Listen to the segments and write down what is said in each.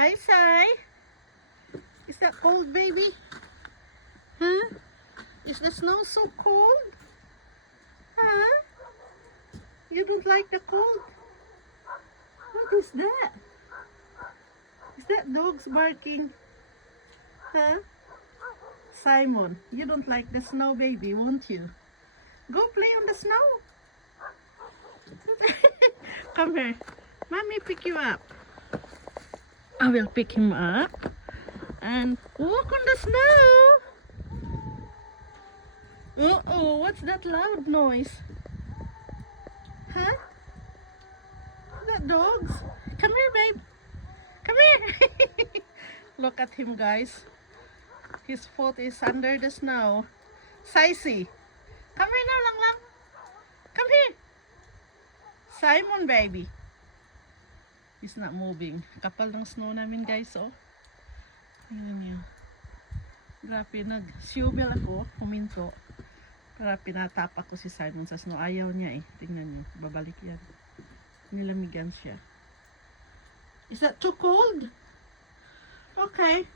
Hi, Sai. Is that cold, baby? Huh? Is the snow so cold? Huh? You don't like the cold? What is that? Is that dogs barking? Huh? Simon, you don't like the snow, baby, won't you? Go play on the snow. Come here. Mommy pick you up. I will pick him up and walk on the snow. Uh-oh, what's that loud noise? Huh? That dogs? Come here, babe. Come here. Look at him, guys. His foot is under the snow. Sicey, come here now, Lang Lang. Come here. Simon, baby. He's not moving. Kapal ng snow namin, guys, oh. Tingnan niyo. Grabe, nag-shovel ako, huminto. Para pinatapak ko si Simon sa snow. Ayaw niya eh. Tingnan niyo, babalik yan. Nilamigan siya. Is that too cold? Okay.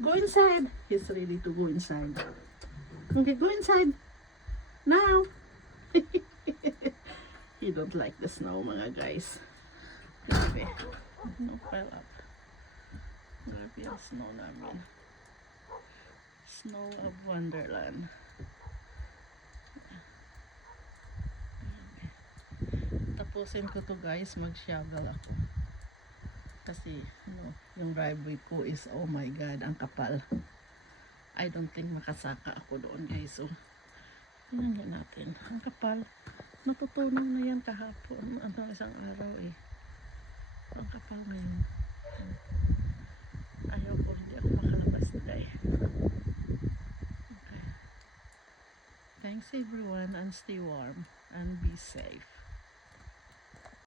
Go inside. He's ready to go inside. Okay, go inside. Now. He don't like the snow, mga guys. Grabe. No pile up. Grabe ang snow namin. Snow of Wonderland. Tapusin ko to, guys. Mag-shovel ako. Kasi, yung driveway ko is, oh my God, ang kapal. I don't think makasaka ako doon, guys. So, tingnan natin. Ang kapal. Natutunaw na yan kahapon. Isang araw eh. Ang kapal ngayon. Ayaw ko, hindi ako makalabas today. Okay. Thanks everyone and stay warm and be safe.